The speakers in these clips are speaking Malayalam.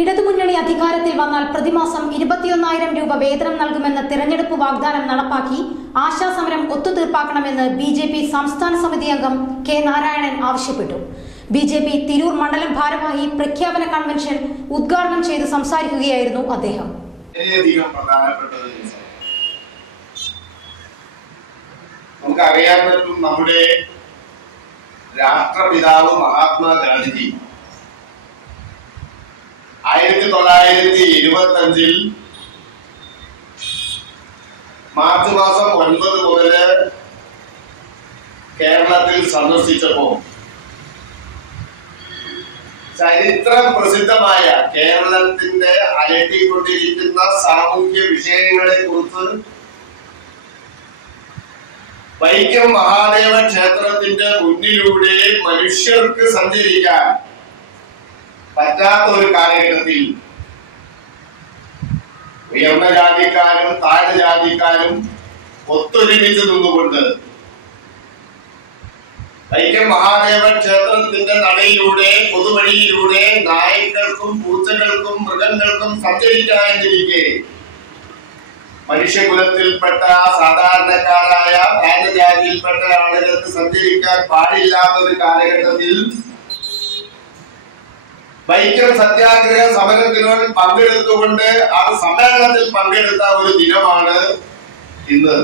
ഇടതുമുന്നണി അധികാരത്തിൽ വന്നാൽ പ്രതിമാസം ഇരുപത്തിയൊന്നായിരം രൂപ വേതനം നൽകുമെന്ന തിരഞ്ഞെടുപ്പ് വാഗ്ദാനം നടപ്പാക്കി ആശാസമരം ഒത്തുതീർപ്പാക്കണമെന്ന് ബി ജെ പി സംസ്ഥാന സമിതി അംഗം കെ നാരായണൻ ആവശ്യപ്പെട്ടു. ബി ജെ പി തിരൂർ മണ്ഡലം ഭാരവാഹി പ്രഖ്യാപന കൺവെൻഷൻ ഉദ്ഘാടനം ചെയ്ത് സംസാരിക്കുകയായിരുന്നു അദ്ദേഹം. നമുക്കറിയാൻ പറ്റും നമ്മുടെ രാഷ്ട്രപിതാവ് മഹാത്മാഗാന്ധിജി ആയിരത്തി തൊള്ളായിരത്തി ഇരുപത്തി അഞ്ചിൽ മാർച്ച് മാസം ഒൻപത് മുതൽ കേരളത്തിൽ സന്ദർശിച്ചപ്പോ ചരിത്ര പ്രസിദ്ധമായ കേരളത്തിന്റെ അലട്ടിക്കൊണ്ടിരിക്കുന്ന സാമൂഹ്യ വിഷയങ്ങളെ കുറിച്ച് വൈക്കം മഹാദേവ ക്ഷേത്രത്തിന്റെ മുന്നിലൂടെ മനുഷ്യർക്ക് സഞ്ചരിക്കാൻ പറ്റാത്ത ഒരു കാലഘട്ടത്തിൽ ഉയർന്ന ജാതിക്കാരും താഴ്ന്ന ജാതിക്കാരും ഒത്തൊരുമിച്ച് നിന്നുകൊണ്ട് വൈക്കം മഹാദേവ ക്ഷേത്രത്തിന്റെ നടയിലൂടെ പൊതുവഴിയിലൂടെ നായ്ക്കൾക്കും പൂച്ചകൾക്കും മൃഗങ്ങൾക്കും സഞ്ചരിക്കാതിരിക്കെ മനുഷ്യകുലത്തിൽപ്പെട്ട സാധാരണക്കാരായ ജാതിയിൽപ്പെട്ട ആളുകൾക്ക് സഞ്ചരിക്കാൻ പാടില്ലാത്ത ഒരു കാലഘട്ടത്തിൽ വൈക്കം സത്യാഗ്രഹ സമരത്തിനോട് പങ്കെടുത്തുകൊണ്ട് ആ സമ്മേളനത്തിൽ പങ്കെടുത്ത ഒരു ദിനമാണ് ഇന്ന്.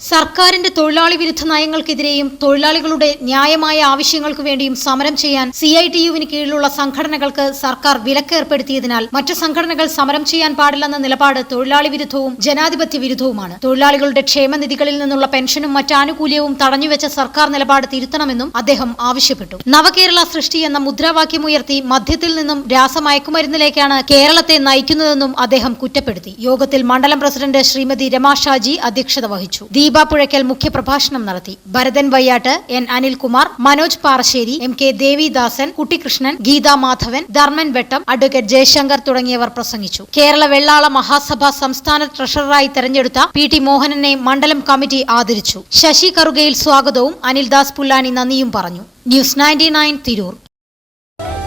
സർക്കാരിന്റെ തൊഴിലാളി വിരുദ്ധ നയങ്ങൾക്കെതിരെയും തൊഴിലാളികളുടെ ന്യായമായ ആവശ്യങ്ങൾക്കു വേണ്ടിയും സമരം ചെയ്യാൻ സി ഐ ടി യുവിന് കീഴിലുള്ള സംഘടനകൾക്ക് സർക്കാർ വിലക്ക് ഏർപ്പെടുത്തിയതിനാൽ മറ്റു സംഘടനകൾ സമരം ചെയ്യാൻ പാടില്ലെന്ന നിലപാട് തൊഴിലാളി വിരുദ്ധവും ജനാധിപത്യ വിരുദ്ധവുമാണ് തൊഴിലാളികളുടെ ക്ഷേമനിധികളിൽ നിന്നുള്ള പെൻഷനും മറ്റാനുകൂല്യവും തടഞ്ഞുവെച്ച സർക്കാർ നിലപാട് തിരുത്തണമെന്നും അദ്ദേഹം ആവശ്യപ്പെട്ടു. നവകേരള സൃഷ്ടി എന്ന മുദ്രാവാക്യം ഉയർത്തി മധ്യത്തിൽ നിന്നും രാസമയക്കുമരുന്നിലേക്കാണ് കേരളത്തെ നയിക്കുന്നതെന്നും അദ്ദേഹം കുറ്റപ്പെടുത്തി. യോഗത്തിൽ മണ്ഡലം പ്രസിഡന്റ് ശ്രീമതി രമാ ഷാജി അധ്യക്ഷത വഹിച്ചു. ദീപ പുഴയ്ക്കൽ മുഖ്യപ്രഭാഷണം നടത്തി. Bharathan Vayyattu N Anilkumar Manoj Parassery M K Devidasan Kuttikrishnan Geetha Madhavan Dharman Vettam advocate Jayashankar തുടങ്ങിയവർ പ്രസംഗിച്ചു. കേരള വെള്ളാള മഹാസഭ സംസ്ഥാന ട്രഷററായി തെരഞ്ഞെടുത്ത പി ടി മോഹനനെ മണ്ഡലം കമ്മിറ്റി ആദരിച്ചു. ശശി കറുകയിൽ സ്വാഗതവും അനിൽദാസ് പുല്ലാനി നന്ദിയും പറഞ്ഞു. News ninety nine Tirur.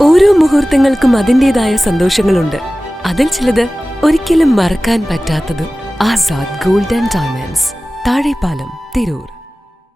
ഓരോ മുഹൂർത്തങ്ങൾക്കും അതിന്റെതായ സന്തോഷങ്ങളുണ്ട്. അതിൽ ചിലത് ഒരിക്കലും മറക്കാൻ പറ്റാത്തതും ആസാദ് ഗോൾഡൻ ഡയമണ്ട്സ്. താഴെപ്പാലം തിരൂർ.